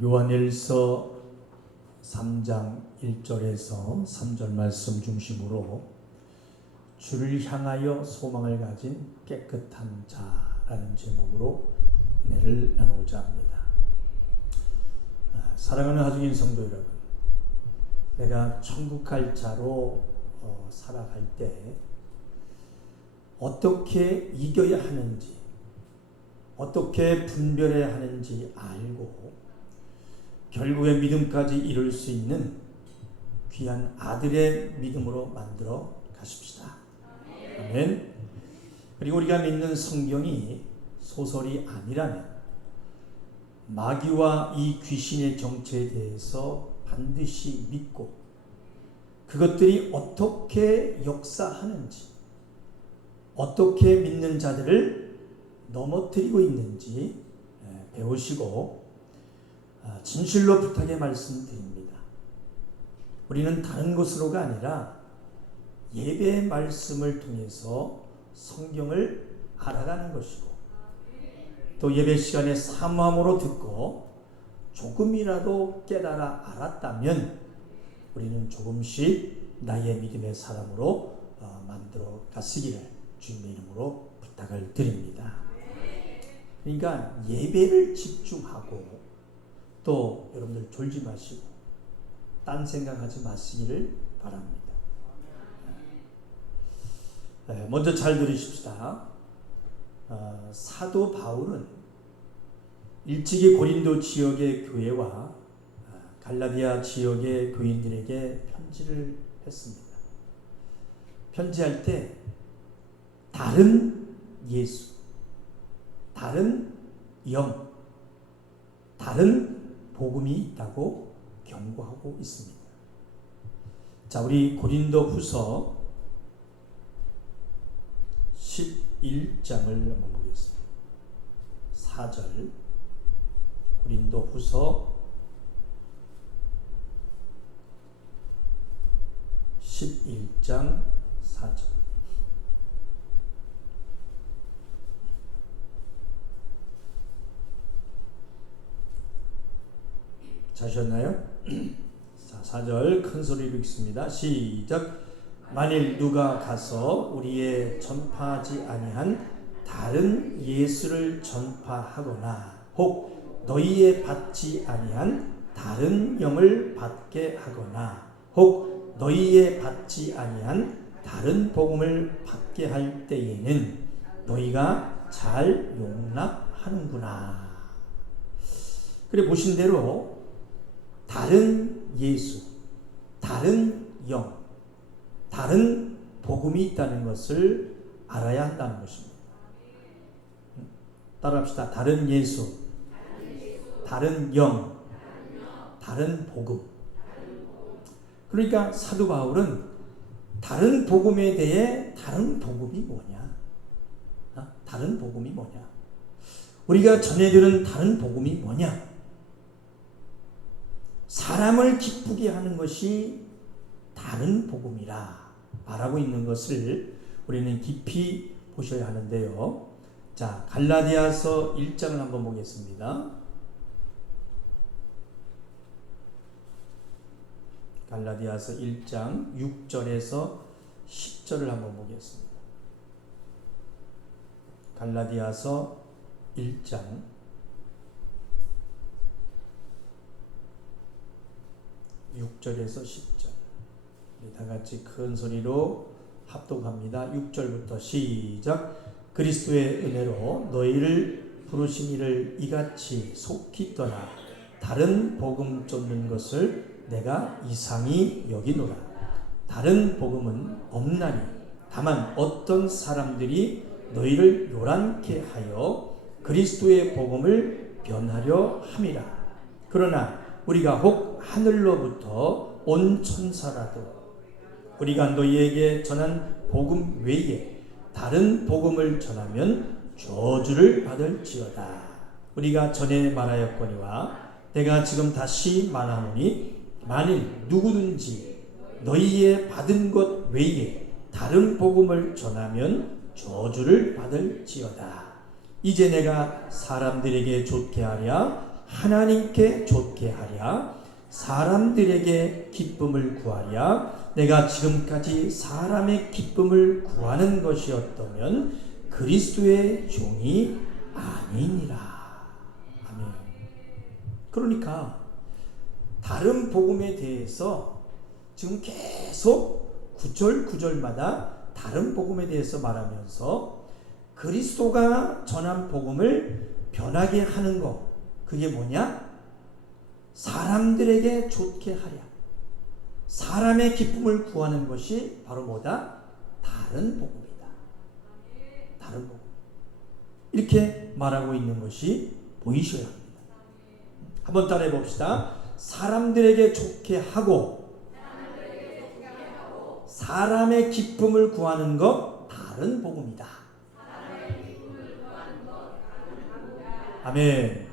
요한일서 3장 1절에서 3절 말씀 중심으로 주를 향하여 소망을 가진 깨끗한 자라는 제목으로 은혜를 나누고자 합니다. 사랑하는 하중인 성도 여러분, 내가 천국 갈 자로 살아갈 때 어떻게 이겨야 하는지, 어떻게 분별해야 하는지 알고 결국에 믿음까지 이룰 수 있는 귀한 아들의 믿음으로 만들어 가십시다. 아멘. 그리고 우리가 믿는 성경이 소설이 아니라면 마귀와 이 귀신의 정체에 대해서 반드시 믿고 그것들이 어떻게 역사하는지, 어떻게 믿는 자들을 넘어뜨리고 있는지 배우시고 진실로 부탁의 말씀드립니다. 우리는 다른 곳으로가 아니라 예배의 말씀을 통해서 성경을 알아가는 것이고, 또 예배 시간에 사모함으로 듣고 조금이라도 깨달아 알았다면 우리는 조금씩 나의 믿음의 사람으로 만들어 가시기를 주님의 이름으로 부탁을 드립니다. 그러니까 예배를 집중하고, 또 여러분들 졸지 마시고 딴 생각하지 마시기를 바랍니다. 먼저 잘 들으십시다. 사도 바울은 일찍이 고린도 지역의 교회와 갈라디아 지역의 교인들에게 편지를 했습니다. 편지할 때 다른 예수, 다른 영, 다른 복음이 있다고 경고하고 있습니다. 자, 우리 고린도 후서 11장을 한번 보겠습니다. 4절, 고린도 후서 11장 4절. 자셨나요? 자, 4절 큰 소리로 읽습니다. 시작. 만일 누가 가서 우리의 전파하지 아니한 다른 예수를 전파하거나 혹 너희의 받지 아니한 다른 영을 받게 하거나 혹 너희의 받지 아니한 다른 복음을 받게 할 때에는 너희가 잘 용납하는구나. 그래 보신 대로 다른 예수, 다른 영, 다른 복음이 있다는 것을 알아야 한다는 것입니다. 따라합시다. 다른 예수, 다른 영, 다른 복음. 그러니까 사도 바울은 다른 복음에 대해 다른 복음이 뭐냐? 다른 복음이 뭐냐? 우리가 전해 들은 다른 복음이 뭐냐? 사람을 기쁘게 하는 것이 다른 복음이라 말하고 있는 것을 우리는 깊이 보셔야 하는데요. 자, 갈라디아서 1장을 한번 보겠습니다. 갈라디아서 1장 6절에서 10절을 한번 보겠습니다. 갈라디아서 1장 6절에서 10절. 다 같이 큰 소리로 합독합니다. 6절부터 시작. 그리스도의 은혜로 너희를 부르신 이를 이같이 속히 떠나 다른 복음 쫓는 것을 내가 이상히 여기노라. 다른 복음은 없나니 다만 어떤 사람들이 너희를 요란케 하여 그리스도의 복음을 변하려 함이라. 그러나 우리가 혹 하늘로부터 온 천사라도 우리가 너희에게 전한 복음 외에 다른 복음을 전하면 저주를 받을지어다. 우리가 전에 말하였거니와 내가 지금 다시 말하노니 만일 누구든지 너희의 받은 것 외에 다른 복음을 전하면 저주를 받을지어다. 이제 내가 사람들에게 좋게 하랴 하나님께 좋게 하랴 사람들에게 기쁨을 구하랴 내가 지금까지 사람의 기쁨을 구하는 것이었다면 그리스도의 종이 아니니라. 아멘. 그러니까 다른 복음에 대해서 지금 계속 구절마다 다른 복음에 대해서 말하면서 그리스도가 전한 복음을 변하게 하는 것, 그게 뭐냐? 사람들에게 좋게 하랴. 사람의 기쁨을 구하는 것이 바로 뭐다? 다른 복음이다. 다른 복음. 이렇게 말하고 있는 것이 보이셔야 합니다. 한번 따라해 봅시다. 사람들에게 좋게 하고 사람의 기쁨을 구하는 것 다른 복음이다. 아멘.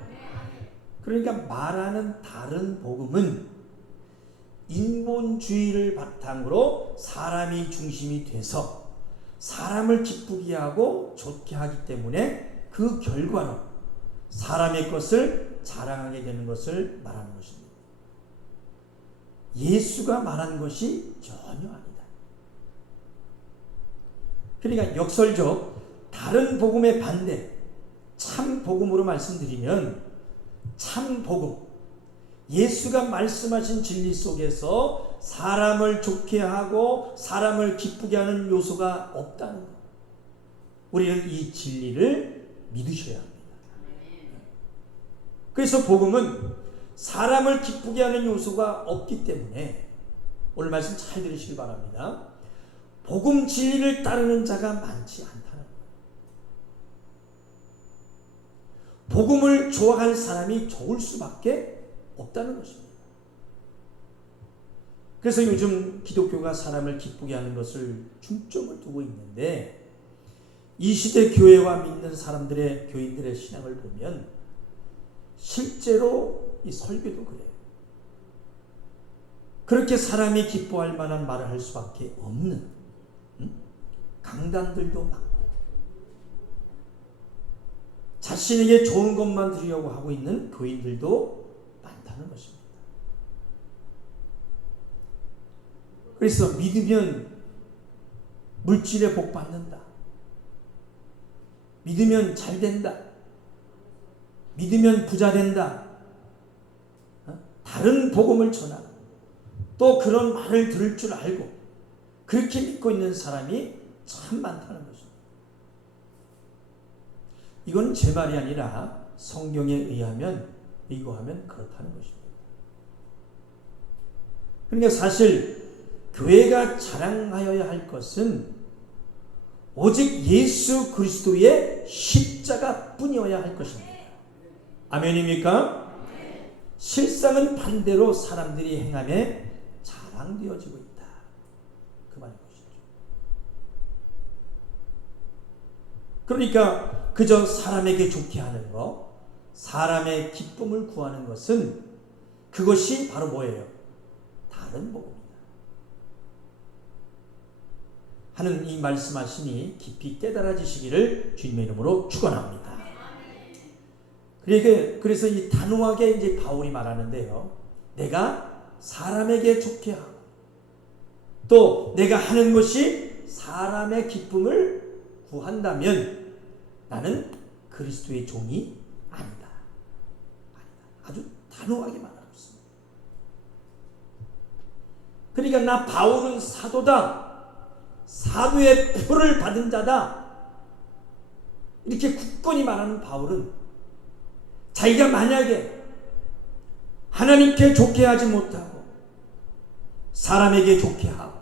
그러니까 말하는 다른 복음은 인본주의를 바탕으로 사람이 중심이 돼서 사람을 기쁘게 하고 좋게 하기 때문에 그 결과로 사람의 것을 자랑하게 되는 것을 말하는 것입니다. 예수가 말한 것이 전혀 아니다. 그러니까 역설적 다른 복음의 반대 참 복음으로 말씀드리면 참 복음 예수가 말씀하신 진리 속에서 사람을 좋게 하고 사람을 기쁘게 하는 요소가 없다는 것. 우리는 이 진리를 믿으셔야 합니다. 그래서 복음은 사람을 기쁘게 하는 요소가 없기 때문에 오늘 말씀 잘 들으시기 바랍니다. 복음 진리를 따르는 자가 많지 않다는 거예요. 복음을 좋아할 사람이 적을 수밖에 없다는 것입니다. 그래서 요즘 기독교가 사람을 기쁘게 하는 것을 중점을 두고 있는데 이 시대 교회와 믿는 사람들의 교인들의 신앙을 보면 실제로 이 설교도 그래요. 그렇게 사람이 기뻐할 만한 말을 할 수밖에 없는 강단들도 많고 자신에게 좋은 것만 드리려고 하고 있는 교인들도 많다는 것입니다. 그래서 믿으면 물질에 복 받는다. 믿으면 잘 된다. 믿으면 부자 된다. 다른 복음을 전하고 또 그런 말을 들을 줄 알고 그렇게 믿고 있는 사람이 참 많다는 것입니다. 이건 제 말이 아니라 성경에 의하면 의거하면 그렇다는 것입니다. 그러니까 사실 교회가 자랑하여야 할 것은 오직 예수 그리스도의 십자가뿐이어야 할 것입니다. 아멘입니까? 실상은 반대로 사람들이 행함에 자랑되어지고 있다. 그 말인 것이죠. 그러니까 그저 사람에게 좋게 하는 것, 사람의 기쁨을 구하는 것은 그것이 바로 뭐예요? 다른 복음이다. 하는 이 말씀하시니 깊이 깨달아지시기를 주님의 이름으로 축원합니다. 그래서 이 단호하게 이제 바울이 말하는데요. 내가 사람에게 좋게 하고 또 내가 하는 것이 사람의 기쁨을 구한다면 나는 그리스도의 종이 아니다. 아주 단호하게 말하고 있습니다. 그러니까 나 바울은 사도다. 사도의 표를 받은 자다. 이렇게 굳건히 말하는 바울은 자기가 만약에 하나님께 좋게 하지 못하고 사람에게 좋게 하고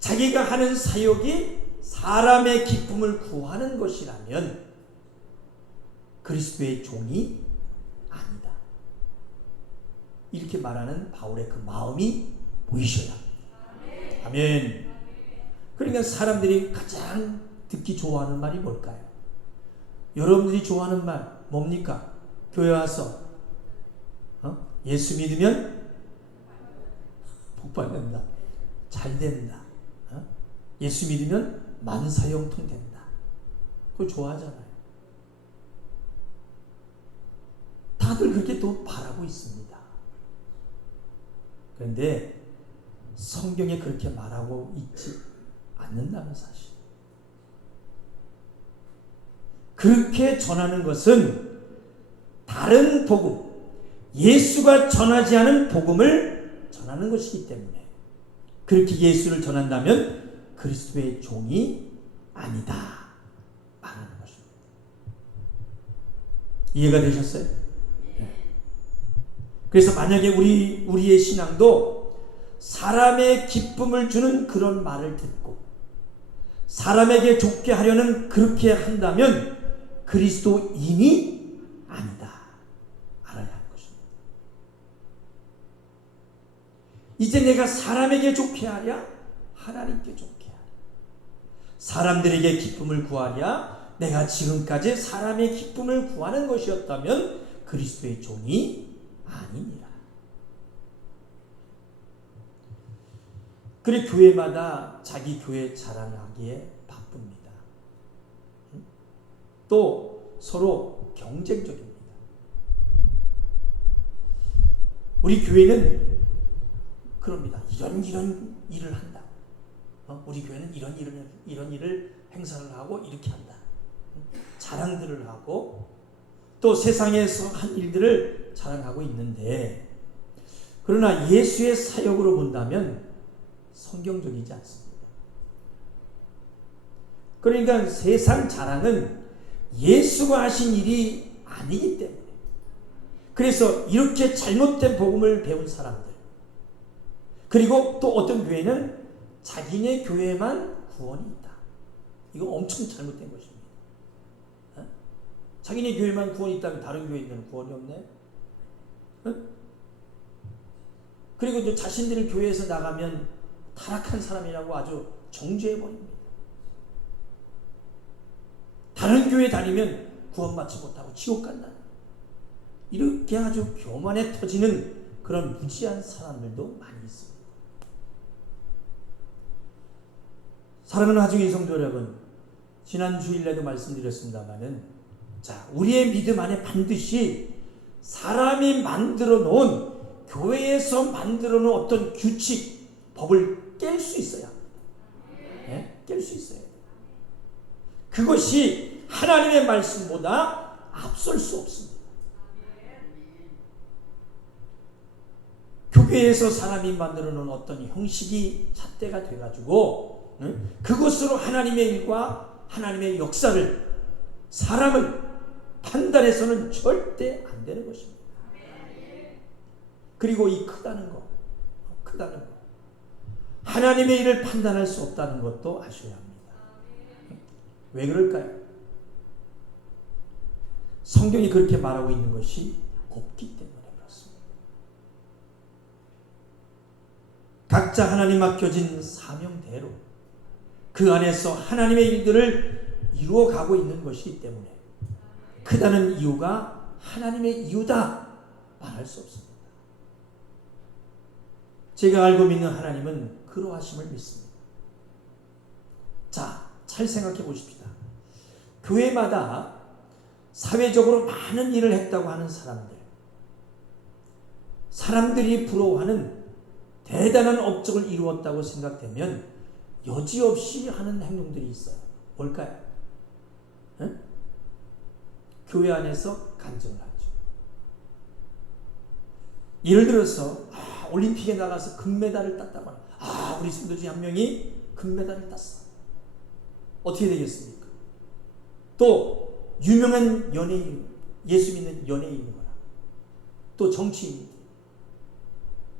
자기가 하는 사역이 사람의 기쁨을 구하는 것이라면 그리스도의 종이 아니다. 이렇게 말하는 바울의 그 마음이 보이셔야 합니다. 아멘. 그러니까 사람들이 가장 듣기 좋아하는 말이 뭘까요? 여러분들이 좋아하는 말 뭡니까? 교회 와서 예수 믿으면 복 받는다. 잘 된다. 예수 믿으면 만사형통 된다. 그걸 좋아하잖아요. 다들 그렇게 또 바라고 있습니다. 그런데 성경에 그렇게 말하고 있지 않는다는 사실. 그렇게 전하는 것은 다른 복음, 예수가 전하지 않은 복음을 전하는 것이기 때문에, 그렇게 예수를 전한다면 그리스도의 종이 아니다 말하는 것입니다. 이해가 되셨어요? 네. 그래서 만약에 우리의 신앙도 사람의 기쁨을 주는 그런 말을 듣고 사람에게 좋게 하려는 그렇게 한다면 그리스도인이 아니다 알아야 하는 것입니다. 이제 내가 사람에게 좋게 하랴 하나님께 좋게 하랴, 사람들에게 기쁨을 구하랴 내가 지금까지 사람의 기쁨을 구하는 것이었다면 그리스도의 종이 아니니라. 그래 교회마다 자기 교회 자랑하기에 바쁩니다. 또 서로 경쟁적입니다. 우리 교회는 그럽니다. 이런 일을 한다. 우리 교회는 이런 일을 행사를 하고 이렇게 한다. 자랑들을 하고 또 세상에서 한 일들을 자랑하고 있는데, 그러나 예수의 사역으로 본다면 성경적이지 않습니다. 그러니까 세상 자랑은 예수가 하신 일이 아니기 때문에, 그래서 이렇게 잘못된 복음을 배운 사람들, 그리고 또 어떤 교회는 자기네 교회만 구원이 있다. 이거 엄청 잘못된 것입니다. 자기네 교회만 구원이 있다면 다른 교회는 구원이 없네? 그리고 또 자신들이 교회에서 나가면 타락한 사람이라고 아주 정죄해버립니다. 다른 교회 다니면 구원받지 못하고 지옥 간다. 이렇게 아주 교만에 터지는 그런 무지한 사람들도 많이 있습니다. 사랑하는 하중의 성도 여러분, 지난 주일에도 말씀드렸습니다마는, 자, 우리의 믿음 안에 반드시 사람이 만들어 놓은, 교회에서 만들어 놓은 어떤 규칙, 법을 깰 수 있어야 합니다. 네? 깰 수 있어야 돼요. 그것이 하나님의 말씀보다 앞설 수 없습니다. 교회에서 사람이 만들어 놓은 어떤 형식이 잣대가 돼가지고 그것으로 하나님의 일과 하나님의 역사를, 사람을 판단해서는 절대 안 되는 것입니다. 그리고 이 크다는 거, 하나님의 일을 판단할 수 없다는 것도 아셔야 합니다. 왜 그럴까요? 성경이 그렇게 말하고 있는 것이 없기 때문에 그렇습니다. 각자 하나님 맡겨진 사명대로 그 안에서 하나님의 일들을 이루어가고 있는 것이기 때문에 크다는 이유가 하나님의 이유다 말할 수 없습니다. 제가 알고 믿는 하나님은 그러하심을 믿습니다. 자, 잘 생각해 보십시다. 교회마다 사회적으로 많은 일을 했다고 하는 사람들이 부러워하는 대단한 업적을 이루었다고 생각되면 여지없이 하는 행동들이 있어요. 뭘까요? 응? 교회 안에서 간증을 하죠. 예를 들어서 올림픽에 나가서 금메달을 땄다고 하는, 우리 성도 중에 한 명이 금메달을 땄어. 어떻게 되겠습니까? 또 유명한 연예인, 예수 믿는 연예인이거나 또 정치인,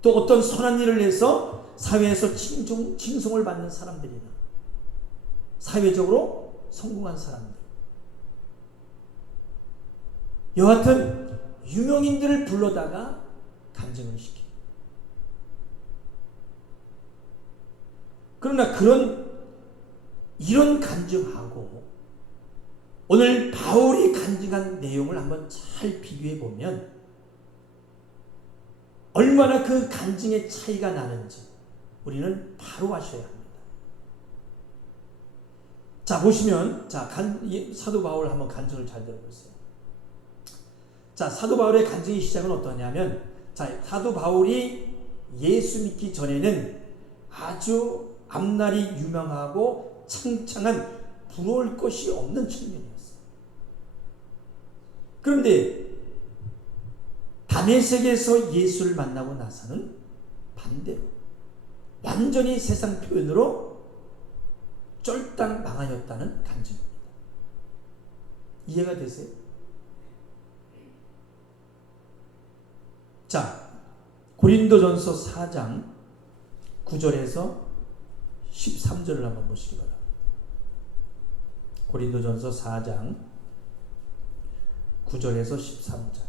또 어떤 선한 일을 해서 사회에서 칭송을 받는 사람들이나 사회적으로 성공한 사람들, 여하튼 유명인들을 불러다가 간증을 시킵니다. 그러나 이런 간증하고 오늘 바울이 간증한 내용을 한번 잘 비교해 보면 얼마나 그 간증의 차이가 나는지 우리는 바로 아셔야 합니다. 자, 보시면 사도 바울 한번 간증을 잘 들어보세요. 자, 사도 바울의 간증의 시작은 어떠냐면, 자, 사도 바울이 예수 믿기 전에는 아주 앞날이 유명하고 창창한 부러울 것이 없는 청년이었어요. 그런데 다메섹에서 예수를 만나고 나서는 반대로 완전히 세상 표현으로 쫄딱 망하였다는 간증입니다. 이해가 되세요? 자, 고린도전서 4장 9절에서 13절을 한번 보시기 바랍니다. 고린도전서 4장 9절에서 13절.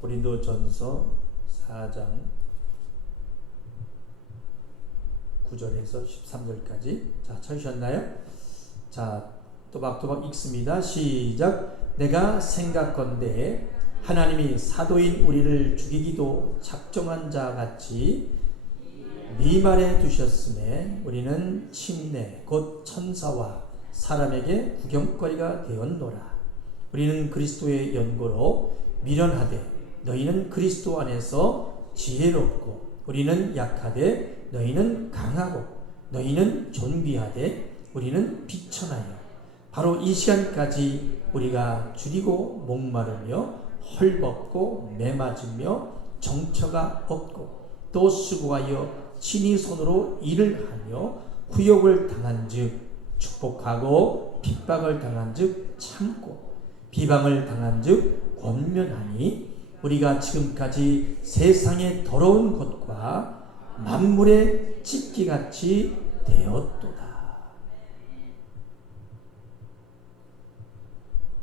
고린도전서 4장 9절에서 13절까지. 자, 찾으셨나요? 자, 또박또박 읽습니다. 시작. 내가 생각건대 하나님이 사도인 우리를 죽이기도 작정한 자 같이 미말에 두셨음에 우리는 침례 곧 천사와 사람에게 구경거리가 되었노라. 우리는 그리스도의 연고로 미련하되 너희는 그리스도 안에서 지혜롭고 우리는 약하되 너희는 강하고 너희는 존귀하되 우리는 비천하여 바로 이 시간까지 우리가 줄이고 목마르며 헐벗고 매맞으며 정처가 없고 또 수고하여 친히 손으로 일을 하며 후욕을 당한 즉 축복하고 핍박을 당한 즉 참고 비방을 당한 즉 권면하니 우리가 지금까지 세상의 더러운 것과 만물의 찢기같이 되었도다.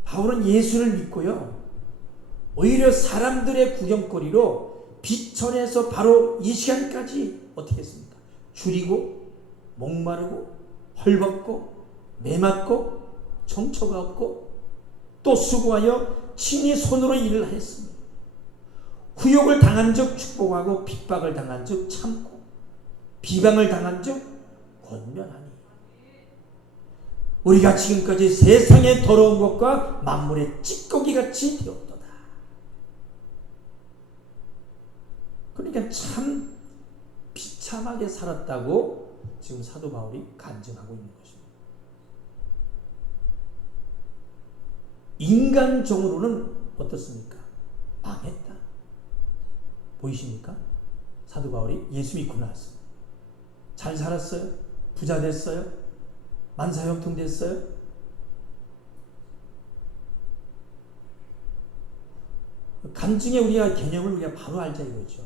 바울은 예수를 믿고요, 오히려 사람들의 구경거리로 비천에서 바로 이 시간까지 어떻게 했습니까? 줄이고 목마르고 헐벗고 매맞고 정처가 없고 또 수고하여 친히 손으로 일을 했습니다. 후욕을 당한 즉 축복하고 핍박을 당한 즉 참고 비방을 당한 즉 권면하니 우리가 지금까지 세상의 더러운 것과 만물의 찌꺼기같이 되었도다. 그러니까 참 비참하게 살았다고 지금 사도 바울이 간증하고 있는 것입니다. 인간적으로는 어떻습니까? 망했다. 보이십니까? 사도 바울이 예수 믿고 나왔어요. 잘 살았어요? 부자 됐어요? 만사형통 됐어요? 간증의 우리가 개념을 우리가 바로 알자 이거죠.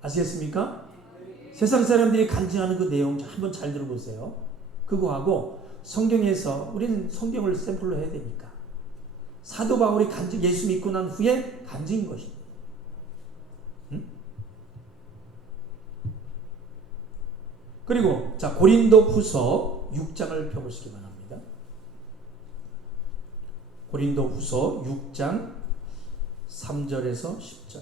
아시겠습니까? 세상 사람들이 간증하는 그 내용 한번 잘 들어보세요. 그거하고 성경에서 우리는 성경을 샘플로 해야 되니까 사도 바울이 간증 예수 믿고 난 후에 간증인 것입니다. 그리고 자 고린도후서 6장을 펴보시기 바랍니다. 고린도후서 6장 3절에서 10절.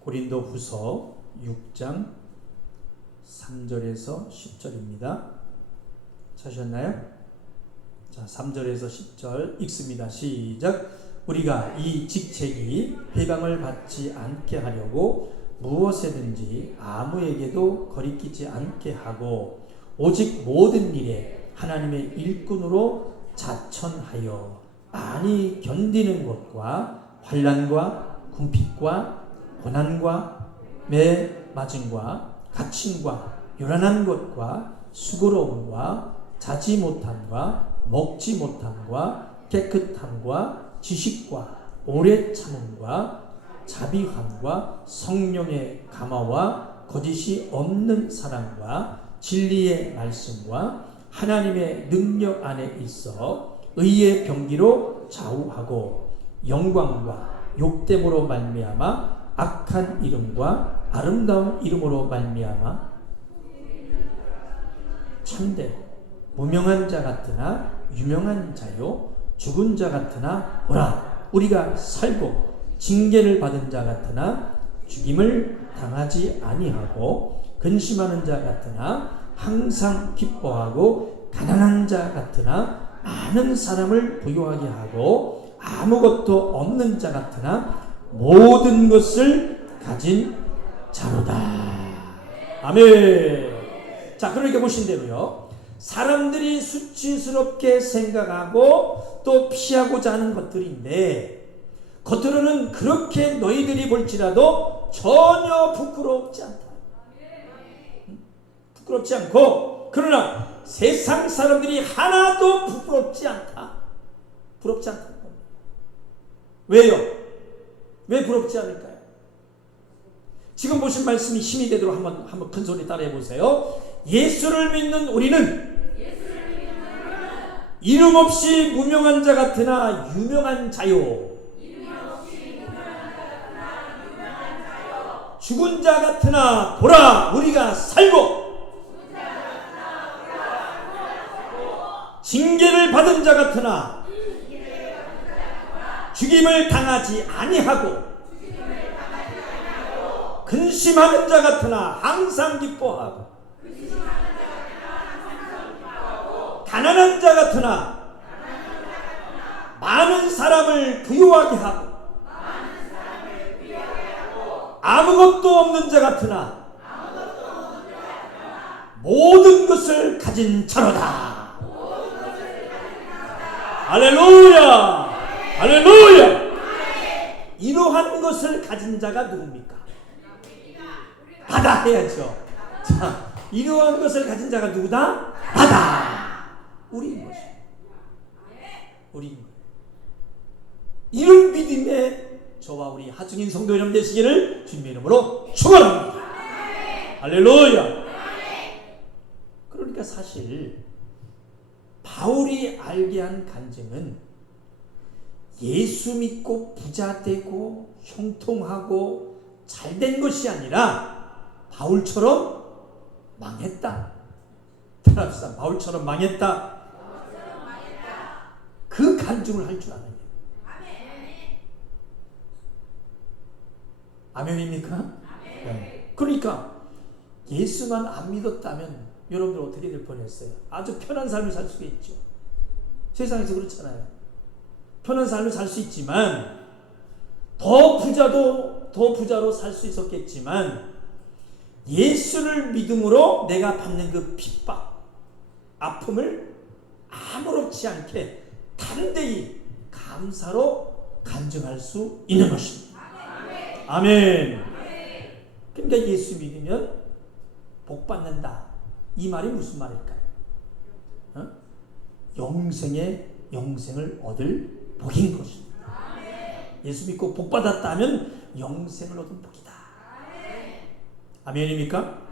고린도후서 6장 3절에서 10절입니다. 찾으셨나요? 자, 3절에서 10절 읽습니다. 시작. 우리가 이 직책이 회방을 받지 않게 하려고 무엇에든지 아무에게도 거리끼지 않게 하고 오직 모든 일에 하나님의 일꾼으로 자천하여 많이 견디는 것과 환난과 궁핍과 고난과 매맞음과 갇힘과 요란한 것과 수고로움과 자지 못함과 먹지 못함과 깨끗함과 지식과 오래 참음과 자비함과 성령의 감화와 거짓이 없는 사랑과 진리의 말씀과 하나님의 능력 안에 있어 의의 병기로 좌우하고 영광과 욕됨으로 말미암아 악한 이름과 아름다운 이름으로 말미암아 참되고 무명한 자 같으나 유명한 자요 죽은 자 같으나 보라 우리가 살고 징계를 받은 자 같으나 죽임을 당하지 아니하고 근심하는 자 같으나 항상 기뻐하고 가난한 자 같으나 많은 사람을 부유하게 하고 아무것도 없는 자 같으나 모든 것을 가진 자로다. 아멘. 자, 그러니까 보신 대로요, 사람들이 수치스럽게 생각하고 또 피하고자 하는 것들인데 겉으로는 그렇게 너희들이 볼지라도 전혀 부끄럽지 않다. 부끄럽지 않고, 그러나 세상 사람들이 하나도 부끄럽지 않다. 부럽지 않다. 왜요? 왜 부럽지 않을까요? 지금 보신 말씀이 힘이 되도록 한번 큰 소리 따라해 보세요. 예수를 믿는 우리는 이름 없이 무명한 자 같으나 유명한 자요. 죽은 자 같으나 보라 우리가 살고 징계를 받은 자 같으나 죽임을 당하지 아니하고 근심하는 자 같으나 항상 기뻐하고 가난한 자 같으나 많은 사람을 부유하게 하고 아무것도 없는 자 같으나 모든 것을 가진 자로다. 할렐루야! 할렐루야! 이러한 것을 가진 자가 누굽니까? 바다 해야죠. 자, 이러한 것을 가진 자가 누구다? 바다. 우리인 것이. 우리인 것. 이런 믿음에 저와 우리 하중인 성도 여러분 되시기를 주님의 이름으로 축원합니다. 할렐루야. 그러니까 사실 바울이 알게 한 간증은 예수 믿고 부자 되고 형통하고 잘된 것이 아니라 바울처럼 망했다. 따라합시다. 바울처럼 망했다. 그 간증을 할 줄 알아요. 아멘입니까? 네. 그러니까 예수만 안 믿었다면 여러분들 어떻게 될 뻔했어요? 아주 편한 삶을 살 수가 있죠. 세상에서 그렇잖아요. 편한 삶을 살 수 있지만 더 부자로 살 수 있었겠지만 예수를 믿음으로 내가 받는 그 핍박, 아픔을 아무렇지 않게 담대히 감사로 간증할 수 있는 것입니다. 아멘. 그러니까 예수 믿으면 복 받는다. 이 말이 무슨 말일까요? 영생을 얻을 복인 것입니다. 예수 믿고 복 받았다면 영생을 얻은 복이다. 아멘입니까?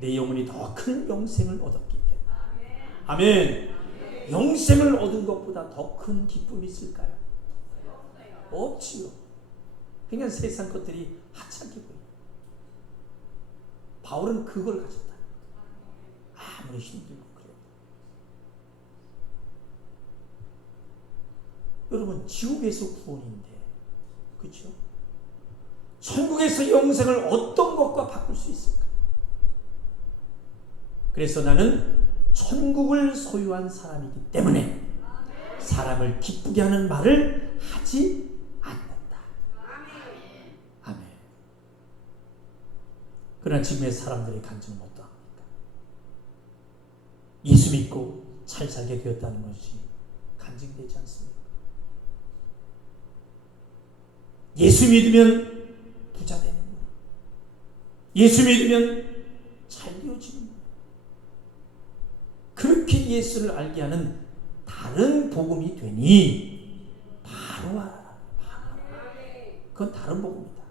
내 영혼이 더 큰 영생을 얻었기 때문에. 아멘. 영생을 얻은 것보다 더 큰 기쁨이 있을까요? 없지요. 그냥 세상 것들이 하찮기고요. 바울은 그걸 가졌다. 아무리 힘들고 그래요. 여러분, 지옥에서 구원인데, 그렇죠? 천국에서 영생을 어떤 것과 바꿀 수 있을까? 그래서 나는 천국을 소유한 사람이기 때문에 사람을 기쁘게 하는 말을 하지 않는다. 아멘. 그러나 지금의 사람들의 간증은 어떠합니까? 예수 믿고 잘 살게 되었다는 것이 간증되지 않습니까? 예수 믿으면 부자 되는 거야. 예수 믿으면 잘 되어지는 거야. 그렇게 예수를 알게 하는 다른 복음이 되니 바로 알아라. 그건 다른 복음이다.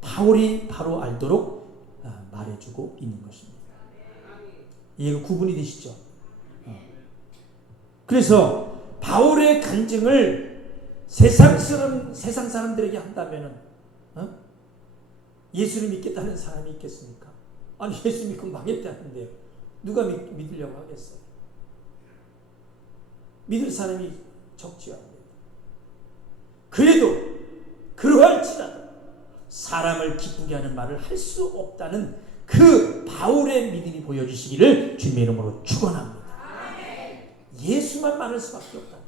바울이 바로 알도록 말해주고 있는 것입니다. 이해가 구분이 되시죠? 그래서 바울의 간증을 세상 사람들에게 한다면은 예수를 믿겠다는 사람이 있겠습니까? 아니, 예수 믿고 망했다는데 누가 믿으려고 하겠어요? 믿을 사람이 적지 않아요. 그래도 그러할지라도 사람을 기쁘게 하는 말을 할 수 없다는 그 바울의 믿음이 보여주시기를 주님의 이름으로 축원합니다. 예수만 말할 수밖에 없다.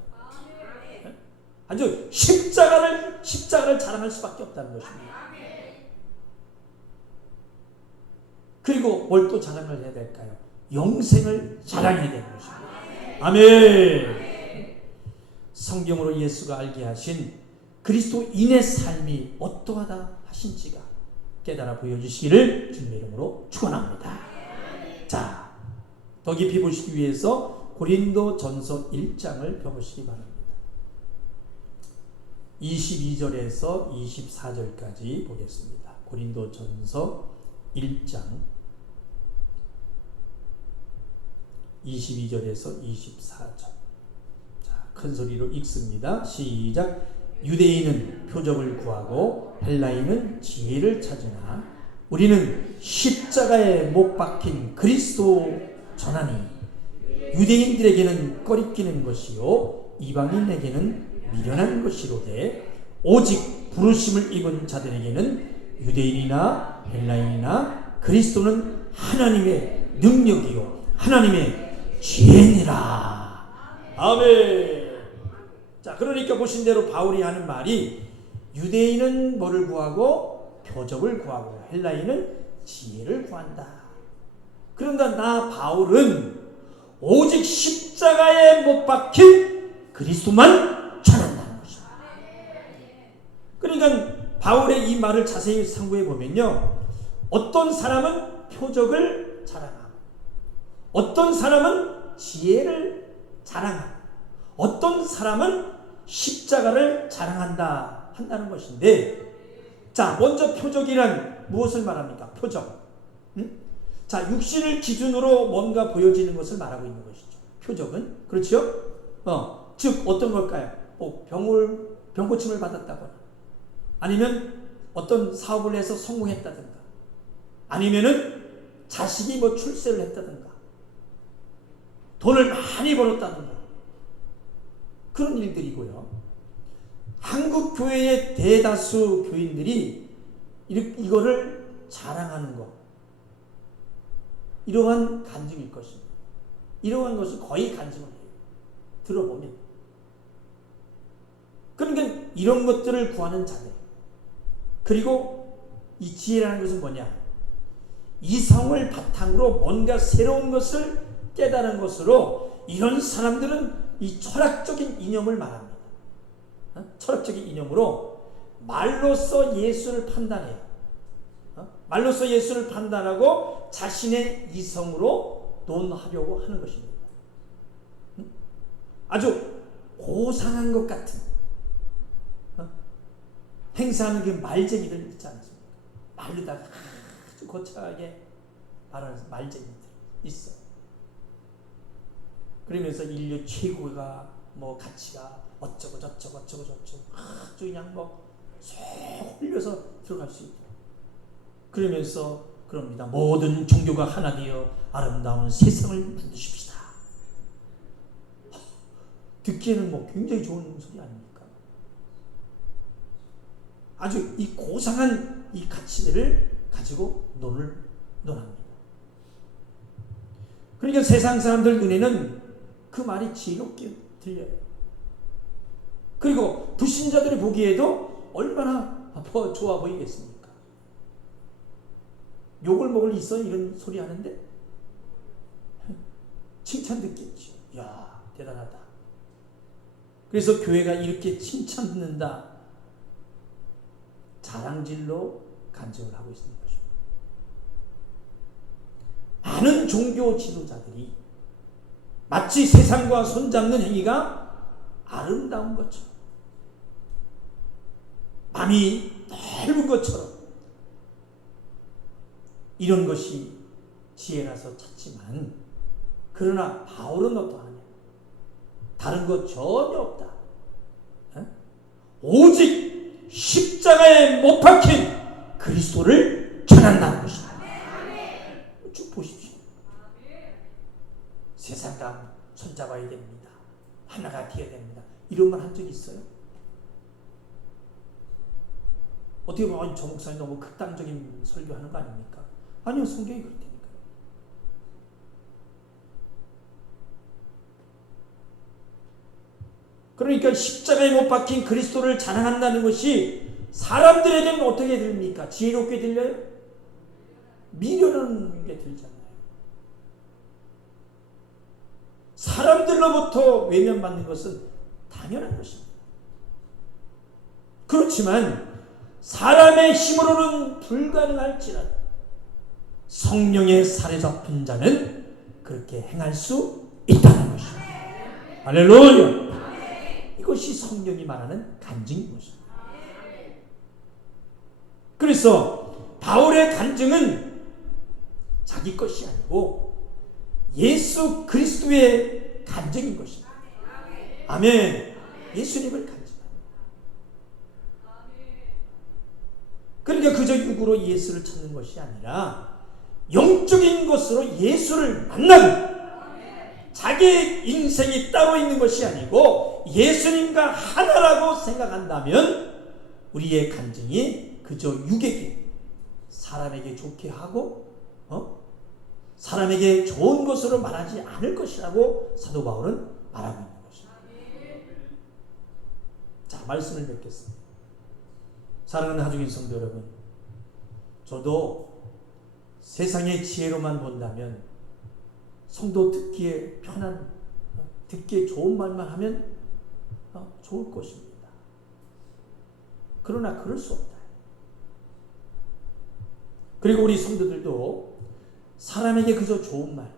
아주 십자가를 자랑할 수밖에 없다는 것입니다. 그리고 뭘 또 자랑을 해야 될까요? 영생을 자랑해야 되는 것입니다. 아멘. 성경으로 예수가 알게 하신 그리스도인의 삶이 어떠하다 하신지가 깨달아 보여주시기를 주님의 이름으로 축원합니다. 자, 더 깊이 보시기 위해서 고린도전서 1장을 펴보시기 바랍니다. 22절에서 24절까지 보겠습니다. 고린도전서 1장 22절에서 24절. 자, 큰 소리로 읽습니다. 시작. 유대인은 표적을 구하고 헬라인은 지혜를 찾으나 우리는 십자가에 못 박힌 그리스도 전하니 유대인들에게는 꺼리끼는 것이요 이방인에게는 미련한 것이로되 오직 부르심을 입은 자들에게는 유대인이나 헬라인이나 그리스도는 하나님의 능력이요 하나님의 지혜니라. 아멘. 자, 그러니까 보신 대로 바울이 하는 말이 유대인은 뭐를 구하고 표적을 구하고 헬라인은 지혜를 구한다. 그런가 나 바울은 오직 십자가에 못 박힌 그리스도만 전한다는 것입니다. 그러니까 바울의 이 말을 자세히 상고해 보면요, 어떤 사람은 표적을 자랑하고 어떤 사람은 지혜를 자랑하고 어떤 사람은 십자가를 자랑한다 한다는 것인데, 자, 먼저 표적이란 무엇을 말합니까? 표적. 자, 육신을 기준으로 뭔가 보여지는 것을 말하고 있는 것이죠. 표적은. 그렇죠? 즉 어떤 걸까요? 병 고침을 받았다거나 아니면 어떤 사업을 해서 성공했다든가 아니면은 자식이 뭐 출세를 했다든가 돈을 많이 벌었다든가 그런 일들이고요. 한국 교회의 대다수 교인들이 이거를 자랑하는 것, 이러한 간증일 것입니다. 이러한 것을 거의 간증을 해요. 들어보면. 그러니까 이런 것들을 구하는 자들, 그리고 이 지혜라는 것은 뭐냐? 이성을 바탕으로 뭔가 새로운 것을 깨달은 것으로 이런 사람들은 이 철학적인 이념을 말합니다. 철학적인 이념으로 말로써 예수를 판단해요. 말로써 예수를 판단하고 자신의 이성으로 논하려고 하는 것입니다. 아주 고상한 것 같은 행사하는 그 말쟁이들 있지 않습니까? 말로다가 아주 거창하게 말하는 말쟁이들 있어. 그러면서 인류 최고가 뭐 가치가 어쩌고 저쩌고 아주 그냥 뭐 쏙 흘려서 들어갈 수 있고, 그러면서 그럽니다. 모든 종교가 하나 되어 아름다운 세상을 만드십시다. 듣기에는 뭐 굉장히 좋은 소리 아닙니까? 아주 이 고상한 이 가치들을 가지고 논합니다. 그러니까 세상 사람들 눈에는 그 말이 지혜롭게 들려요. 그리고 불신자들이 보기에도 얼마나 좋아 보이겠습니까? 욕을 먹을 있어 이런 소리 하는데 칭찬 듣겠죠. 야, 대단하다. 그래서 교회가 이렇게 칭찬 듣는다, 자랑질로 간증을 하고 있는 것입니다. 많은 종교 지도자들이 마치 세상과 손잡는 행위가 아름다운 것처럼, 밤이 넓은 것처럼 이런 것이 지혜라서 찾지만, 그러나 바울은 어떠하냐? 다른 것 전혀 없다. 오직 십자가에 못 박힌 그리스도를 전한다는 것입니다. 쭉 보십시오. 세상과 손잡아야 됩니다. 하나가 되어야 됩니다. 이런 말 한 적이 있어요? 어떻게 보면 저 목사님 너무 극단적인 설교하는 거 아닙니까? 아니요, 성경이 그렇다니까요. 그러니까 십자가에 못 박힌 그리스도를 자랑한다는 것이 사람들에게는 어떻게 들립니까? 지혜롭게 들려요? 미련한 게 들잖아요. 사람들로부터 외면받는 것은 당연한 것입니다. 그렇지만 사람의 힘으로는 불가능할지라도 성령의 살에 잡힌 자는 그렇게 행할 수 있다는 것입니다. 할렐루야! 이것이 성경이 말하는 간증인 것입니다. 그래서 바울의 간증은 자기 것이 아니고 예수 그리스도의 간증인 것입니다. 아멘. 예수님을 간증합니다. 그러니까 그저 육으로 예수를 찾는 것이 아니라 영적인 것으로 예수를 만나는, 자기의 인생이 따로 있는 것이 아니고 예수님과 하나라고 생각한다면 우리의 간증이 그저 육에게, 사람에게 좋게 하고 사람에게 좋은 것으로 말하지 않을 것이라고 사도 바울은 말하고 있는 것입니다. 자, 말씀을 뵙겠습니다. 사랑하는 하중인 성도 여러분, 저도 세상의 지혜로만 본다면 성도 듣기에 편한, 듣기에 좋은 말만 하면 좋을 것입니다. 그러나 그럴 수 없다. 그리고 우리 성도들도 사람에게 그저 좋은 말,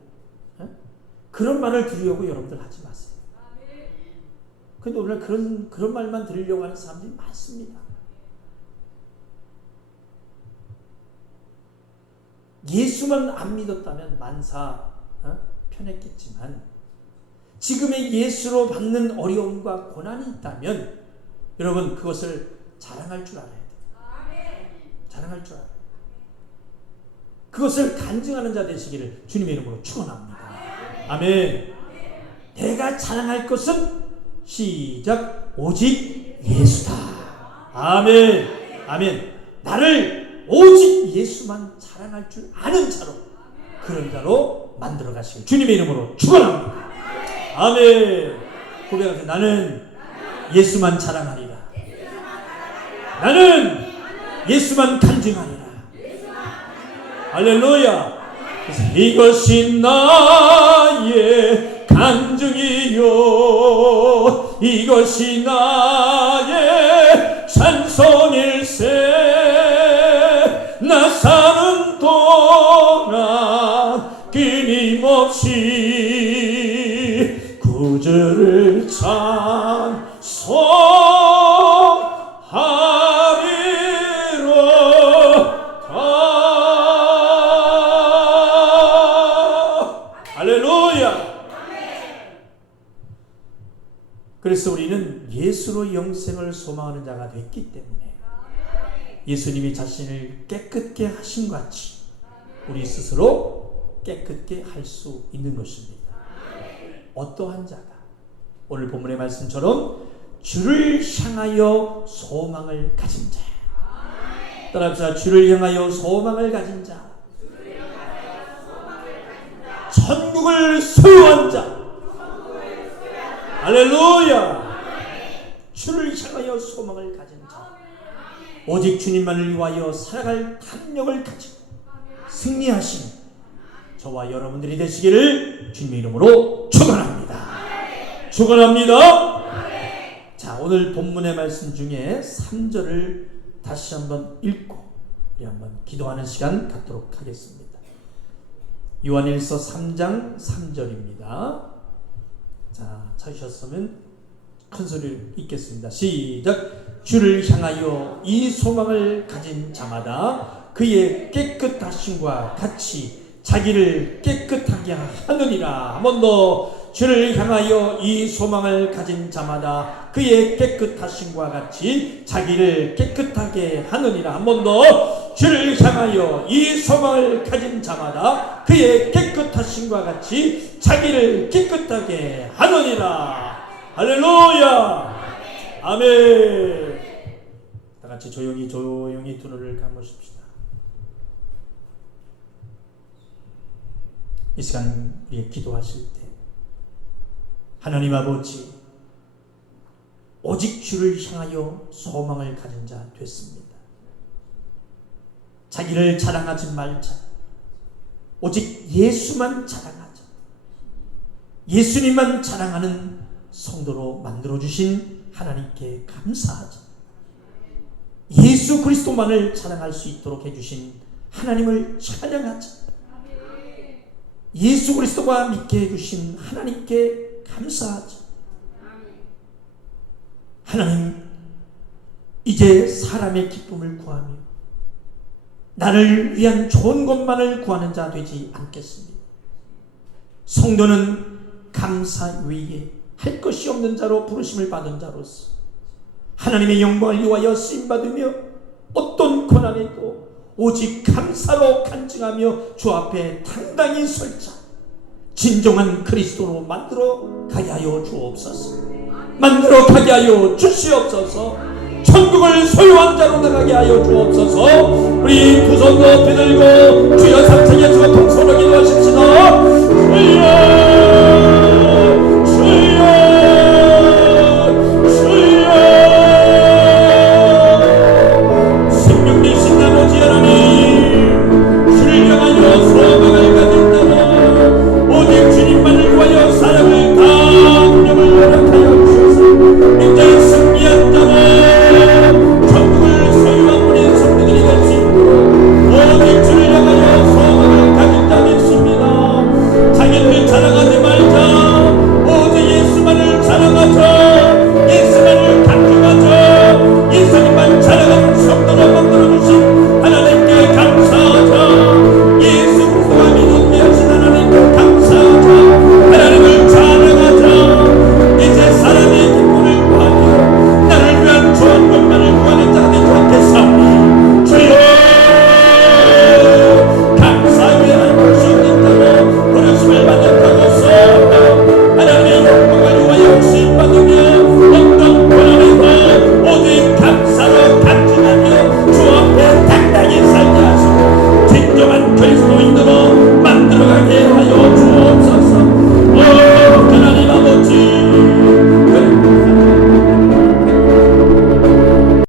그런 말을 들으려고 여러분들 하지 마세요. 그런데 오늘 그런 말만 들으려고 하는 사람들이 많습니다. 예수만 안 믿었다면 만사 편했겠지만 지금의 예수로 받는 어려움과 고난이 있다면 여러분 그것을 자랑할 줄 알아야 돼요. 자랑할 줄 알아야 돼요. 그것을 간증하는 자 되시기를 주님의 이름으로 축원합니다. 아멘. 내가 자랑할 것은 시작 오직 예수다. 아멘. 아멘. 나를 오직 예수만 자랑할 줄 아는 자로, 그런 자로 만들어 가시길 주님의 이름으로 축원합니다. 아멘. 고백하세요. 나는 예수만 자랑하리라. 나는 예수만 간증하리라. 할렐루야. 이것이 나의 간증이요, 이것이 나의 찬송일세. 나 사는 동안 끊임없이 구주를 찬송하리라. 할렐루야. 그래서 우리는 예수로 영생을 소망하는 자가 됐기 때문에 예수님이 자신을 깨끗게 하신 같이 우리 스스로 깨끗게 할 수 있는 것입니다. 어떠한 자가 오늘 본문의 말씀처럼 주를 향하여 소망을 가진 자, 따라합시다. 주를 향하여 소망을 가진 자, 천국을 소유한 자. 할렐루야. 주를 향하여 소망을 가진 자, 오직 주님만을 위하여 살아갈 탐욕을 가지고 승리하신 저와 여러분들이 되시기를 주님의 이름으로 축원합니다. 축원합니다. 자, 오늘 본문의 말씀 중에 3절을 다시 한번 읽고 우리 한번 기도하는 시간 갖도록 하겠습니다. 요한일서 3장 3절입니다. 자, 찾으셨으면 큰 소리로 읽겠습니다. 시작. 주를 향하여 이 소망을 가진 자마다 그의 깨끗하심과 같이 자기를 깨끗하게 하느니라. 한 번 더. 주를 향하여 이 소망을 가진 자마다 그의 깨끗하심과 같이 자기를 깨끗하게 하느니라. 한 번 더. 주를 향하여 이 소망을 가진 자마다 그의 깨끗하심과 같이 자기를 깨끗하게 하느니라. 할렐루야. 아멘. 다 같이 같이 조용히 두 눈을 감으십시다. 이 시간 우리 기도하실 때 하나님 아버지, 오직 주를 향하여 소망을 가진 자 됐습니다. 자기를 자랑하지 말자. 오직 예수만 자랑하자. 예수님만 자랑하는 성도로 만들어주신 하나님께 감사하자. 예수 그리스도만을 자랑할 수 있도록 해주신 하나님을 찬양하자. 예수 그리스도가 믿게 해주신 하나님께 감사하자. 하나님, 이제 사람의 기쁨을 구하며 나를 위한 좋은 것만을 구하는 자 되지 않겠습니다. 성도는 감사 외에 할 것이 없는 자로 부르심을 받은 자로서 하나님의 영광을 위하여 쓰임받으며 어떤 고난에도 오직 감사로 간증하며 주 앞에 당당히 설자. 진정한 그리스도로 만들어 가게 하여 주옵소서. 만들어 가게 하여 주시옵소서. 천국을 소유한 자로 나가게 하여 주옵소서. 우리 두 손 높이 들고 주여 삼창 예수가 통성으로 기도하십시다. 주여 주여 주여. 생명 되신 아버지 하나님, 주를 향하여 소망을 가진 자로 오직 주님만을 구하여 사랑을 감격을 허락하여 주소서. 이제 승리한 자로 천국을 소유한 우리 성도들이 될 수 있도록 오직 주를 향하여 소망을 가진 자 됐습니다. 자기를 자랑하지 말자. 오직 예수만을 자랑하자. 예수만을 강조하자. 예수님만 자랑하는 성도로 만들어주신 하나님께 감사하자. 예수 그리스도가 믿음게 하신 하나님께 감사하자. 하나님을 자랑하자. 이제 사람의 기쁨을 구하며 나를 위한 좋은 것만을 구하는 자가 되지 않겠사오니 주여 감사하며 할 것이 없는 자로 부르심을 받았다고 소하며 하나님의 영광을 위하여 쓰임받으며 어떤 고난에도 오직 감사로 간증하며 주 앞에 당당히 살게 하시고 진정한 그리스도인으로 만들어가게 하여 주옵소서.